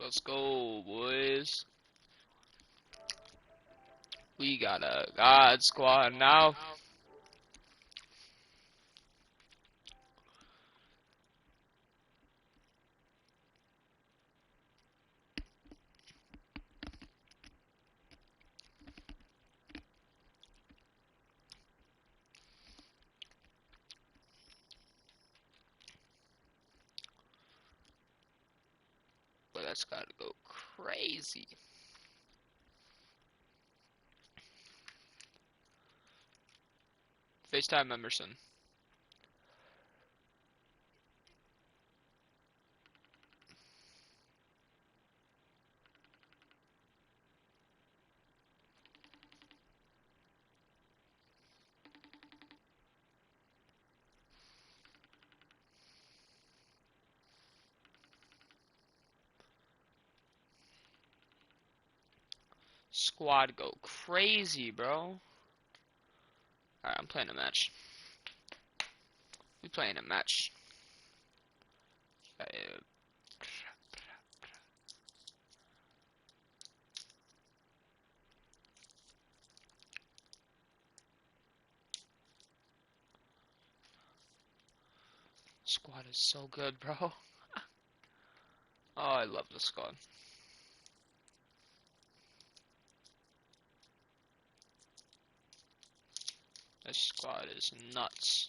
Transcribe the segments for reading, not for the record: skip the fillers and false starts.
Let's go, boys. We got a God squad now. But that's gotta go crazy. FaceTime Emerson. Squad go crazy, bro. Alright, I'm playing a match. We playing a match. Squad is so good, bro. Oh, I love the squad. This squad is nuts.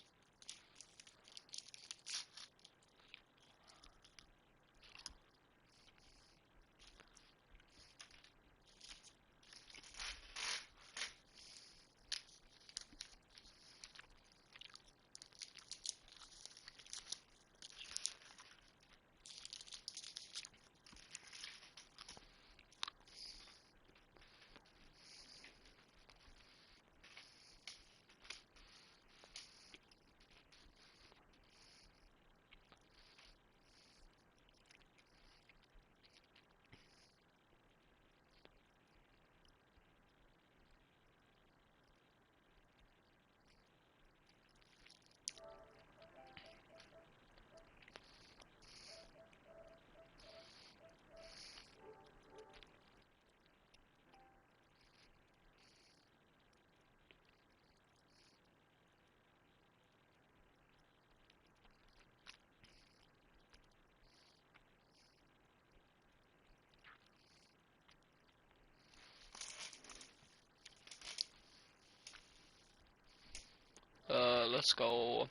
Let's go.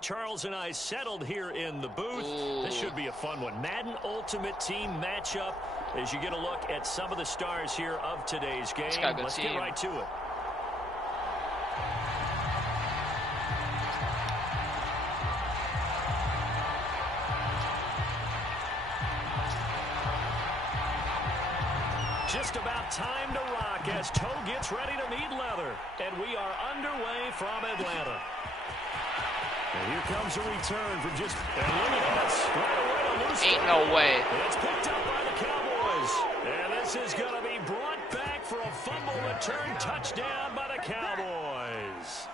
Charles and I settled here in the booth. Ooh. This should be a fun one. Madden Ultimate Team matchup as you get a look at some of the stars here of today's game. Let's get right to it. Just about time to rock as Toe gets ready to meet leather. And we are underway from Atlanta. And here comes a return from just... And look at this. Right away, a loose Ain't no way. It's picked up by the Cowboys. And this is going to be brought back for a fumble return touchdown by the Cowboys.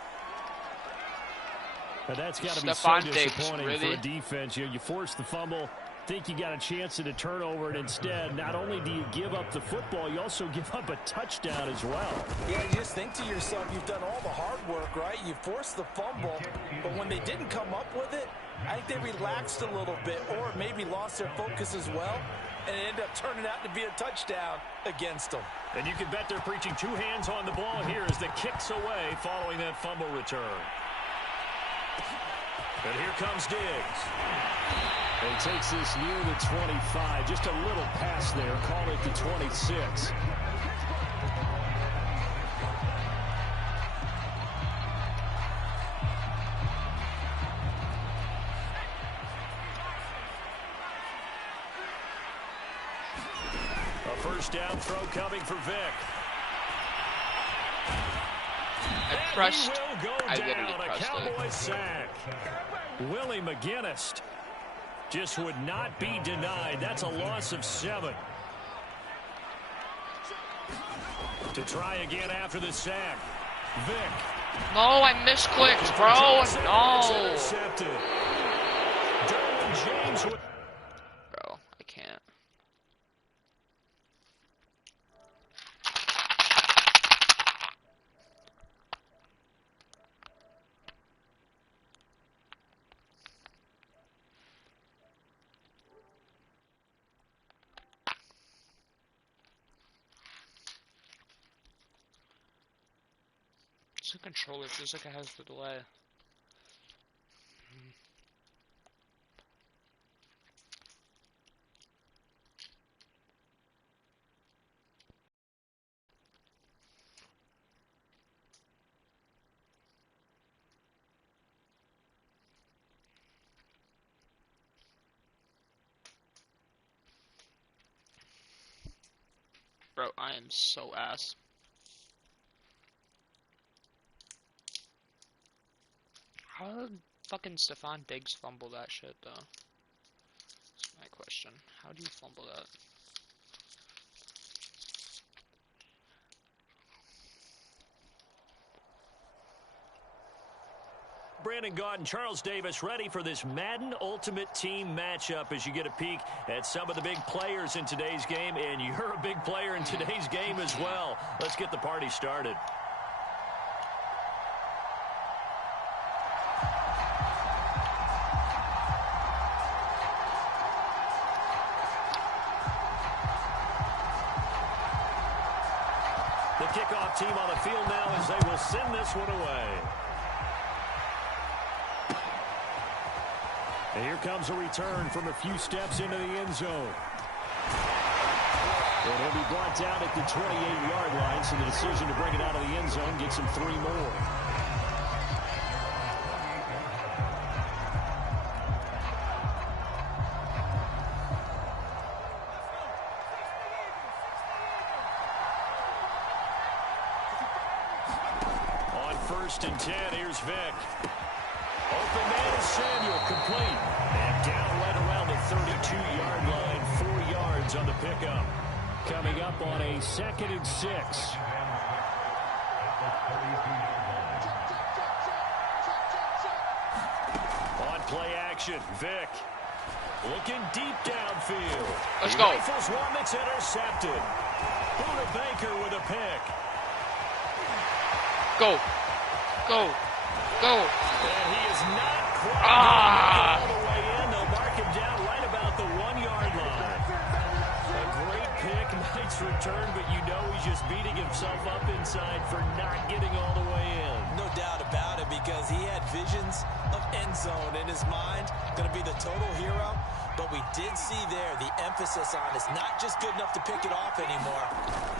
But that's got to be so disappointing for a defense. You force the fumble, think you got a chance at a turnover, and instead, not only do you give up the football, you also give up a touchdown as well. Yeah, you just think to yourself, you've done all the hard work, right? You forced the fumble, but when they didn't come up with it, I think they relaxed a little bit or maybe lost their focus as well, and it ended up turning out to be a touchdown against them. And you can bet they're preaching two hands on the ball here as the kick's away following that fumble return. And here comes Diggs. And takes this near the 25. Just a little pass there. Call it the 26. A first down throw coming for Vic. I crushed. I literally crushed Cowboy sack. Willie McGinnis. just would not be denied. That's a loss of 7. To try again after the sack. Vick. No, I misclicked, bro. No. Bro, I can't. The controller feels like it has the delay. Bro, I am so ass. How did fucking Stephon Diggs fumble that shit, though? That's my question. How do you fumble that? Brandon Gaudin and Charles Davis ready for this Madden Ultimate Team matchup as you get a peek at some of the big players in today's game, and you're a big player in today's game as well. Let's get the party started. The kickoff team on the field now as they will send this one away. And here comes a return from a few steps into the end zone. And he'll be brought down at the 28-yard line, so the decision to bring it out of the end zone gets him 3 more. On 1st and 10, here's Vick. Open man is Samuel, complete. And down right around the 32-yard line, 4 yards on the pickup. Coming up on a 2nd and 6. On play action, Vick. Looking deep downfield. Let's go. Rifles one that's intercepted. Buda Baker with a pick. Go. Go. Go. And he is not quite all the way in. They'll mark him down right about the 1-yard line. A great pick, nice return, but you know he's just beating himself up inside for not getting all the way in. No doubt about it, because he had visions of end zone in his mind. Going to be the total hero. But we did see there the emphasis on it's not just good enough to pick it off anymore.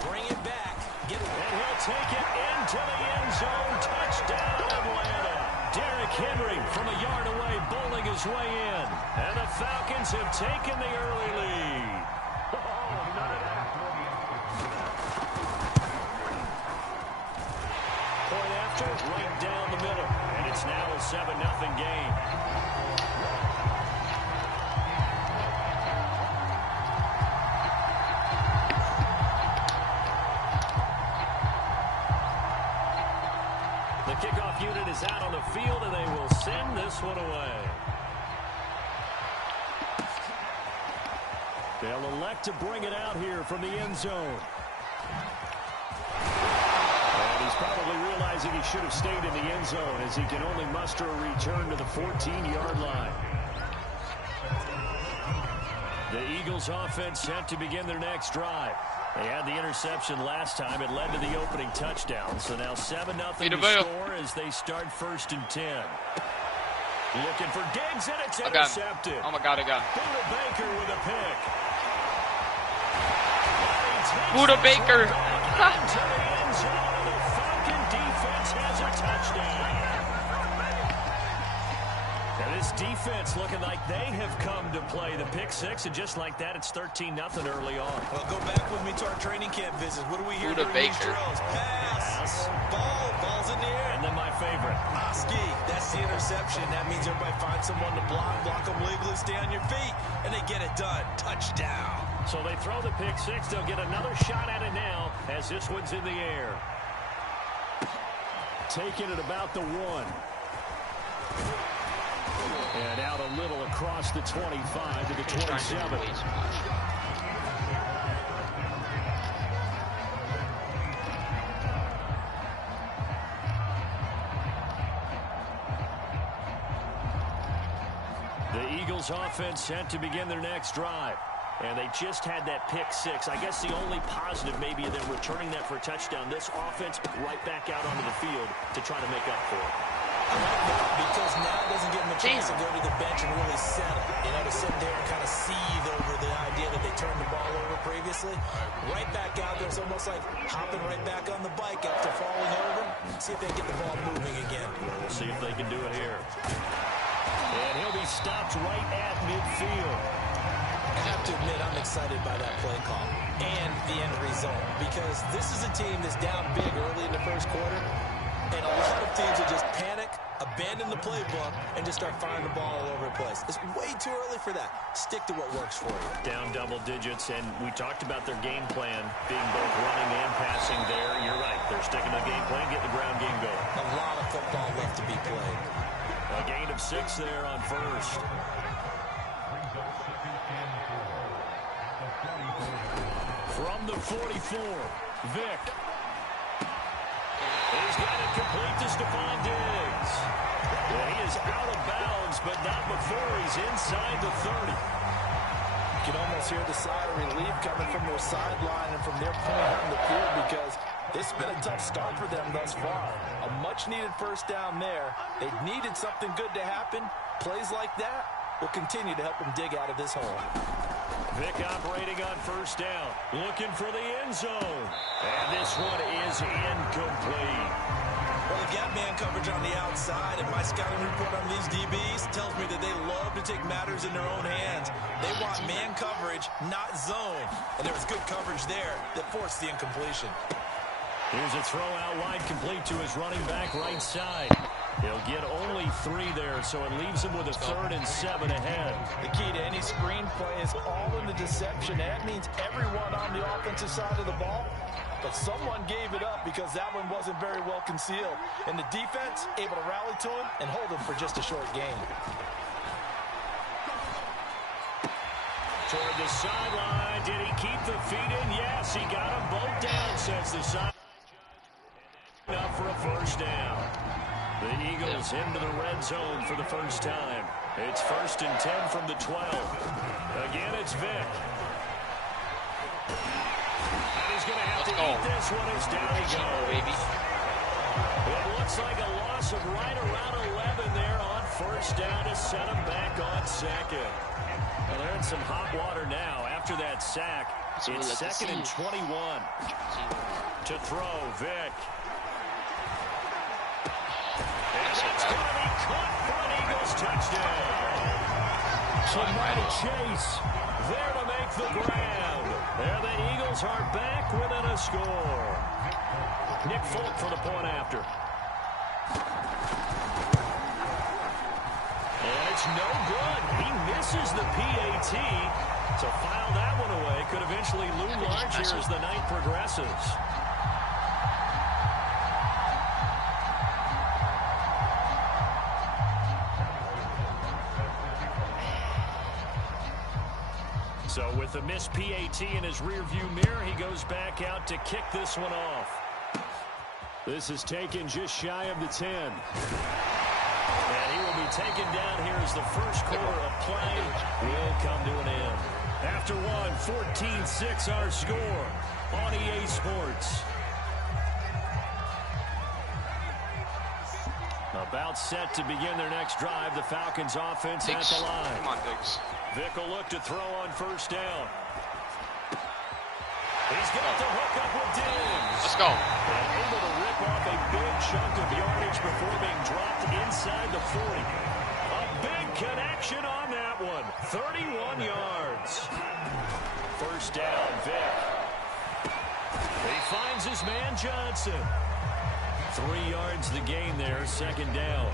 Bring it back. Get it. And he'll take it into the end zone. Touchdown, Atlanta. Derrick Henry from a yard away, bowling his way in. And the Falcons have taken the early lead. Point after, right down the middle. And it's now a 7-0 game. The kickoff unit is out on the field, and they will send this one away. They'll elect to bring it out here from the end zone. And he's probably realizing he should have stayed in the end zone, as he can only muster a return to the 14-yard line. The Eagles offense set to begin their next drive. They had the interception last time. It led to the opening touchdown. So now 7-0 to score as they start 1st and 10. Looking for Diggs, and it's intercepted. Oh, my God, again. Buda Baker with a pick. Buda Baker. Into the end zone, and the Falcon defense has a touchdown. And This defense looking like they have come to play. The pick six, and just like that, it's 13-0 early on. Well, go back with me to our training camp visits. What do we hear during these drills? Pass. Ball's in the air. And then my favorite. Oski, that's the interception. That means everybody finds someone to block them legally, stay on your feet, and they get it done. Touchdown. So they throw the pick six. They'll get another shot at it now as this one's in the air. Taking it about the 1. And out a little across the 25 to the 27. The Eagles offense set to begin their next drive. And they just had that pick six. I guess the only positive maybe of them returning that for a touchdown. This offense right back out onto the field to try to make up for it. I like that because now it doesn't give them a chance to go to the bench and really settle. You know, to sit there and kind of seethe over the idea that they turned the ball over previously. Right back out there. It's almost like hopping right back on the bike after falling over. See if they can get the ball moving again. We'll see if they can do it here. And he'll be stopped right at midfield. I have to admit, I'm excited by that play call and the end result because this is a team that's down big early in the first quarter, and a lot of teams will just panic, abandon the playbook, and just start firing the ball all over the place. It's way too early for that. Stick to what works for you. Down double digits, and we talked about their game plan being both running and passing there. You're right. They're sticking to the game plan, getting the ground game going. A lot of football left to be played. A gain of 6 there on first. From the 44, Vick. He's got it complete to Stephon Diggs. Yeah, he is out of bounds, but not before he's inside the 30. You can almost hear the sigh of relief coming from their sideline and from their point on the field because this has been a tough start for them thus far. A much-needed first down there. They needed something good to happen. Plays like that will continue to help them dig out of this hole. Vick operating on first down, looking for the end zone. And this one is incomplete. Well, they've got man coverage on the outside, and my scouting report on these DBs tells me that they love to take matters in their own hands. They want man coverage, not zone. And there was good coverage there that forced the incompletion. Here's a throw out wide, complete to his running back right side. He'll get only 3 there, so it leaves him with a 3rd and 7 ahead. The key to any screenplay is all in the deception. That means everyone on the offensive side of the ball, but someone gave it up because that one wasn't very well concealed. And the defense able to rally to him and hold him for just a short gain. Toward the sideline, did he keep the feet in? Yes, he got them both down, says the side. Up for a first down. The Eagles into the red zone for the first time. It's 1st and 10 from the 12. Again, it's Vick. And he's going to have to eat this one as down he goes. It looks like a loss of right around 11 there on first down to set him back on second. Well, they're in some hot water now. After that sack, it's 2nd and 21. To throw, Vick. And that's going to be caught for an Eagles touchdown. Somebody Chase there to make the grab. And the Eagles are back within a score. Nick Folk for the point after. And it's no good. He misses the PAT. So file that one away. Could eventually loom large here as the night progresses. So with the missed PAT in his rearview mirror, he goes back out to kick this one off. This is taken just shy of the 10. And he will be taken down here as the first quarter of play will come to an end. After one, 14-6 our score on EA Sports. About set to begin their next drive. The Falcons offense at the line. Come on, Diggs. Vick will look to throw on first down. He's got the hook up with Diggs. Let's go. And able to rip off a big chunk of yardage before being dropped inside the 40. A big connection on that one. 31 yards. First down, Vic. He finds his man Johnson. 3 yards the gain there, second down.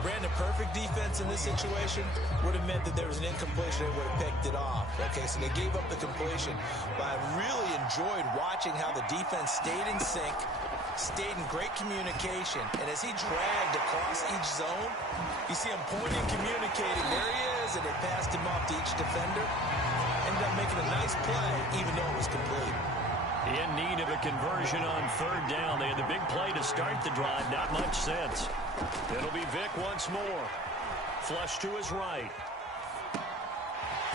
Brandon, perfect defense in this situation would have meant that there was an incompletion. They would have picked it off. Okay, so they gave up the completion. But I really enjoyed watching how the defense stayed in sync, stayed in great communication. And as he dragged across each zone, you see him pointing, communicating. There he is, and they passed him off to each defender. Ended up making a nice play, even though it was complete. In need of a conversion on third down. They had the big play to start the drive. Not much sense. It'll be Vic once more. Flush to his right.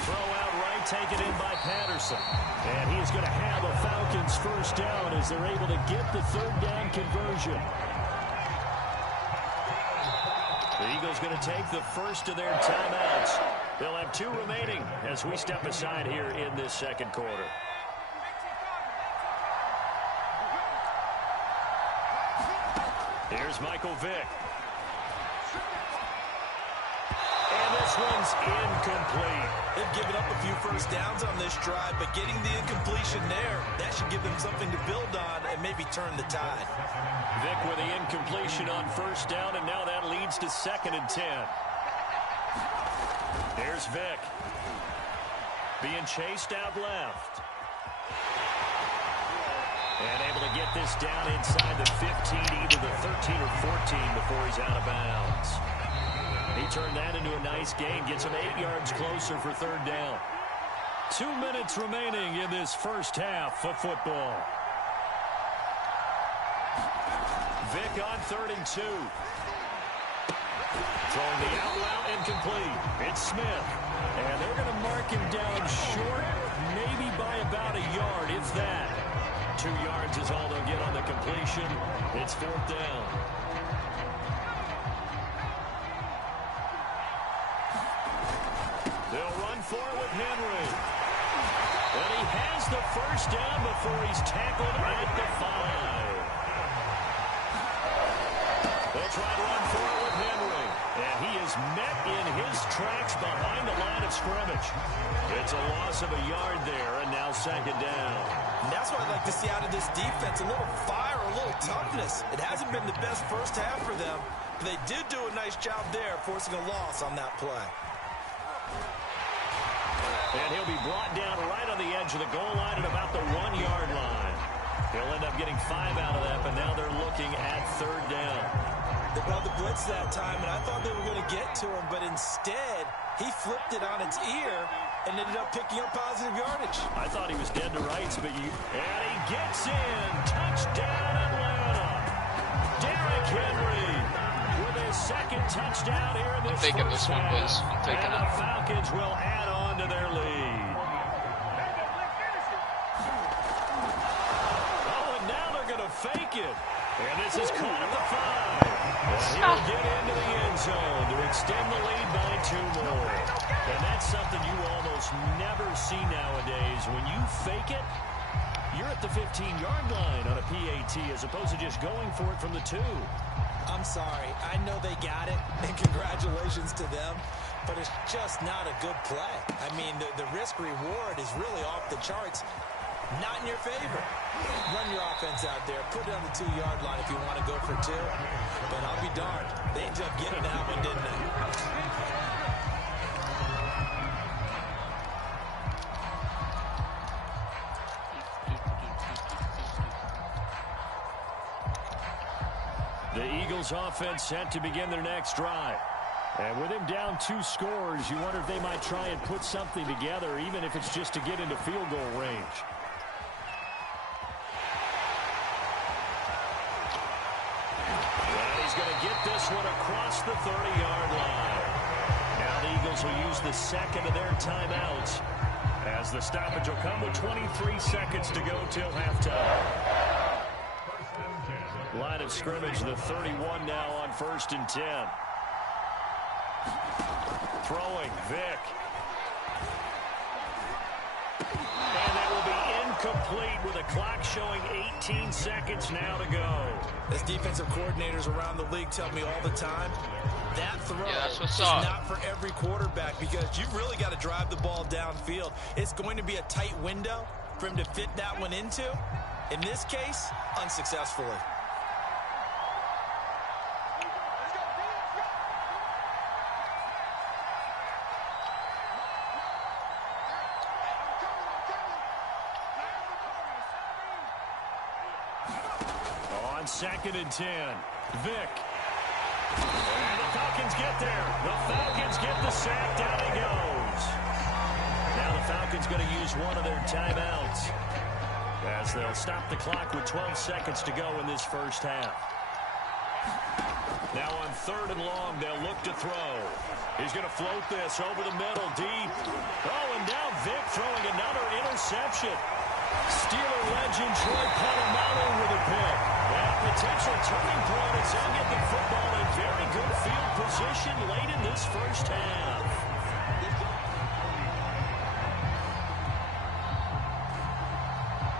Throw out right, taken in by Patterson. And he is going to have a Falcons first down as they're able to get the third down conversion. The Eagles going to take the first of their timeouts. They'll have 2 remaining as we step aside here in this second quarter. Here's Michael Vick. And this one's incomplete. They've given up a few first downs on this drive, but getting the incompletion there, that should give them something to build on and maybe turn the tide. Vick with the incompletion on first down, and now that leads to 2nd and 10. Here's Vick. Being chased out left. And able to get this down inside the 15, either the 13 or 14 before he's out of bounds. He turned that into a nice gain, gets him 8 yards closer for third down. 2 minutes remaining in this first half of football. Vick on 3rd and 2. Throwing the out route incomplete. It's Smith. And they're going to mark him down short, maybe by about a yard, if that. 2 yards is all they'll get on the completion. It's 4th down. They'll run for it with Henry. And he has the first down before he's tackled at the 5. They'll try to run for it with Henry. And he is met in his tracks behind the line of scrimmage. It's a loss of a yard there, and now 2nd down. And that's what I'd like to see out of this defense, a little fire, a little toughness. It hasn't been the best first half for them, but they did do a nice job there, forcing a loss on that play. And he'll be brought down right on the edge of the goal line at about the 1 yard line. He'll end up getting 5 out of that, but now they're looking at 3rd down. They brought the blitz that time, and I thought they were going to get to him, but instead, he flipped it on its ear and ended up picking up positive yardage. I thought he was dead to rights, but and he gets in. Touchdown, Atlanta. Derrick Henry with his 2nd touchdown here in this I'm taking this one, boys. I'm taking and it. the Falcons will add on to their lead. Oh, and now they're going to fake it. And this is caught at the 5. And he'll get into the end zone to extend the lead by 2 more. And that's something you almost never see nowadays. When you fake it, you're at the 15-yard line on a PAT as opposed to just going for it from the 2. I'm sorry. I know they got it, and congratulations to them, but it's just not a good play. I mean, the risk-reward is really off the charts. Not in your favor. Run your offense out there. Put it on the 2-yard line if you want to go for 2. But I'll be darned. They ended up getting that one, didn't they? The Eagles offense set to begin their next drive. And with him down 2 scores, you wonder if they might try and put something together, even if it's just to get into field goal range. He's going to get this one across the 30-yard line. Now the Eagles will use the 2nd of their timeouts as the stoppage will come with 23 seconds to go till halftime. Line of scrimmage, the 31 now on 1st and 10. Throwing, Vick. And that will be incomplete with a clock showing 18 seconds now to go. As defensive coordinators around the league tell me all the time, that throw is up. not for every quarterback because you've really got to drive the ball downfield. It's going to be a tight window for him to fit that one into. In this case, unsuccessfully. On 2nd and 10, Vick. And the Falcons get there. The Falcons get the sack. Down he goes. Now the Falcons going to use one of their timeouts as they'll stop the clock with 12 seconds to go in this first half. Now on 3rd and long, they'll look to throw. He's going to float this over the middle, deep. Oh, and now Vick throwing another interception. Steeler legend Troy Polamalu with a pick. And a potential turning point as they'll get the football in very good field position late in this first half.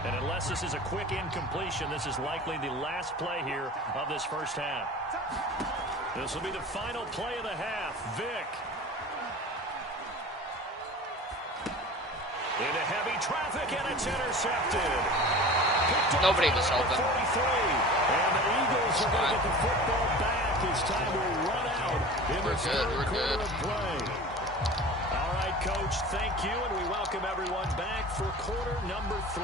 And unless this is a quick incompletion, this is likely the last play here of this first half. This will be the final play of the half. Vick. Into heavy traffic, and it's intercepted. Nobody was open. 43. And the Eagles are going to get the football back. It's time to run out in this third quarter of play. All right, Coach, thank you, and we welcome everyone back for quarter number 3.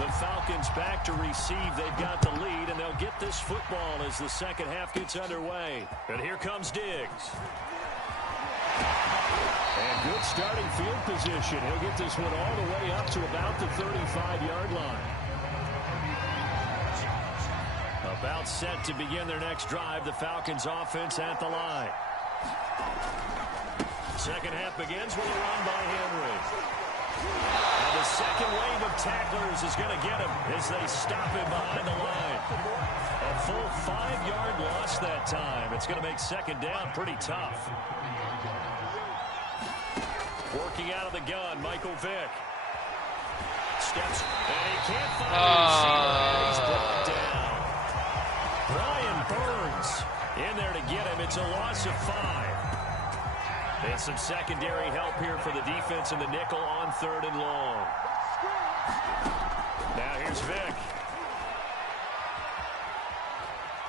The Falcons back to receive. They've got the lead, and they'll get this football as the second half gets underway. And here comes Diggs. And good starting field position. He'll get this one all the way up to about the 35-yard line. About set to begin their next drive. The Falcons offense at the line. Second half begins with a run by Henry. And the second wave of tacklers is going to get him as they stop him behind the line. A full 5-yard loss that time. It's going to make second down pretty tough. Working out of the gun, Michael Vick. Steps, and he can't find a receiver. He's brought down. Brian Burns in there to get him. It's a loss of 5. And some secondary help here for the defense in the nickel on 3rd and long. Now here's Vick.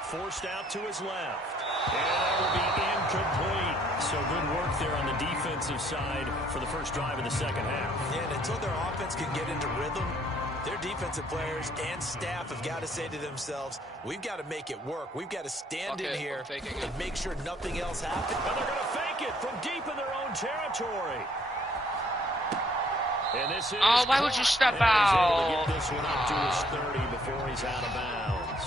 Forced out to his left. And that will be incomplete. So good work there on the defensive side for the first drive of the second half. Yeah, and until their offense can get into rhythm, their defensive players and staff have got to say to themselves, we've got to make it work. We've got to stand in here and make sure nothing else happens. And they're going to fake it from deep in their own territory. And this is why would you step out? out? He's able to get this one up to his 30 before he's out of bounds.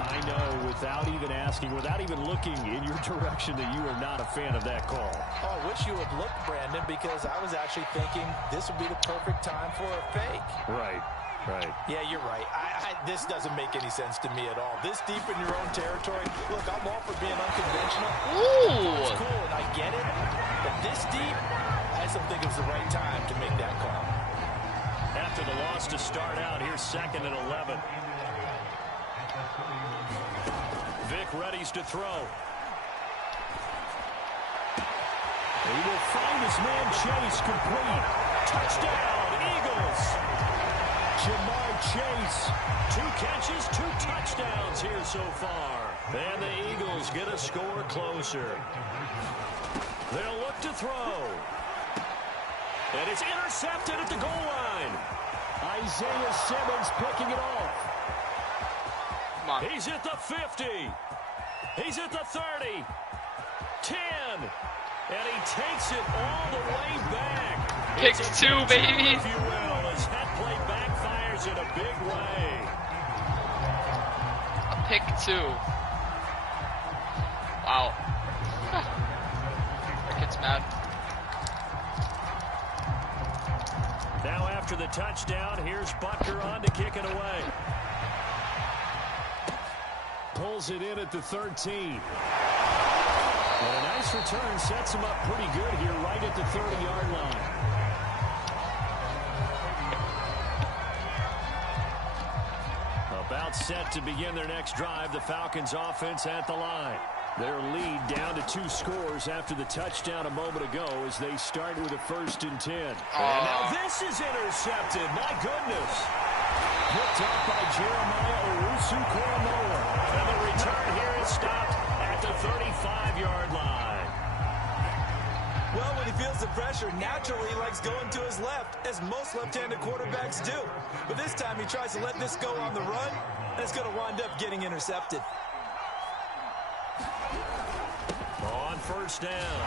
I know, without even asking, without even looking in your direction, that you are not a fan of that call. Oh, I wish you would look, Brandon, because I was actually thinking this would be the perfect time for a fake. Right. Yeah, you're right. This doesn't make any sense to me at all. This deep in your own territory, look, I'm all for being unconventional. Ooh. It's cool, and I get it. But this deep, I just don't think it was the right time to make that call. After the loss to start out, here's 2nd and 11. Vick readies to throw. He will find his man Chase complete. Touchdown, Eagles. Jamar Chase, 2 catches, 2 touchdowns here so far. And the Eagles get a score closer. They'll look to throw. And it's intercepted at the goal line. Isaiah Simmons picking it off. Come on. He's at the 50. He's at the 30. 10. And he takes it all the way back. Pick 2, baby. If you will, as that play backfires in a big way. A pick 2. Wow. Ricketts mad. Now after the touchdown, here's Butker on to kick it away. Pulls it in at the 13. And a nice return sets him up pretty good here right at the 30-yard line. About set to begin their next drive, the Falcons offense at the line. Their lead down to 2 scores after the touchdown a moment ago as they start with a 1st and 10. And now this is intercepted. My goodness. Picked up by Jeremiah Owusu-Koramoah. And the return here is stopped at the 35-yard line. Well, when he feels the pressure, naturally he likes going to his left, as most left-handed quarterbacks do. But this time he tries to let this go on the run, and it's going to wind up getting intercepted. On 1st down,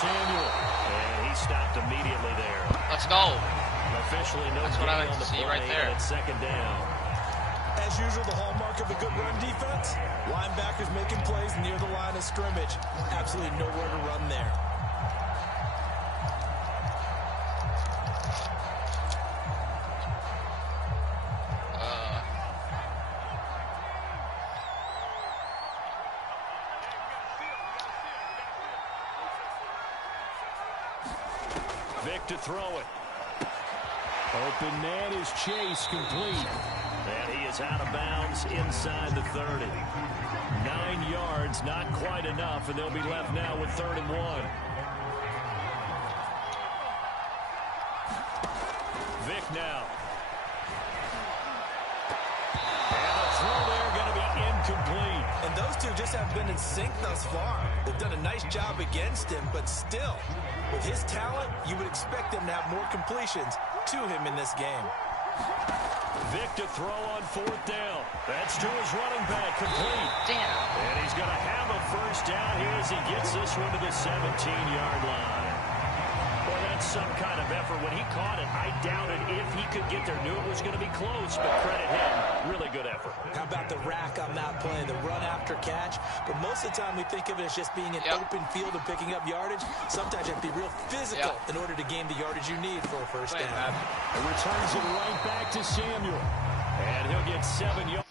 Samuel. And he stopped immediately there. Let's go. Officially no That's what I like on to the see play, right there. and it's 2nd down. As usual, the hallmark of a good run defense, linebackers making plays near the line of scrimmage. Absolutely nowhere to run there. Vic to throw it. Open man is Chase, complete. And he is out of bounds inside the 30. 9 yards, not quite enough, and they'll be left now with 3rd and 1. Vic now. And the throw there going to be incomplete. And those two just haven't been in sync thus far. They've done a nice job against him, but still, with his talent, you would expect him to have more completions to him in this game. Vic to throw on 4th down. That's to his running back, complete. Damn. And he's going to have a 1st down here as he gets this one to the 17-yard line. Boy, that's some kind of effort. When he caught it, I doubted if he could get there. Knew it was going to be close, but credit him. Really good effort. How about the rack on that play, the run after catch? But most of the time we think of it as just being an open field and picking up yardage. Sometimes you have to be real physical in order to gain the yardage you need for a 1st down. And returns it right back to Samuel. And he'll get 7 yards.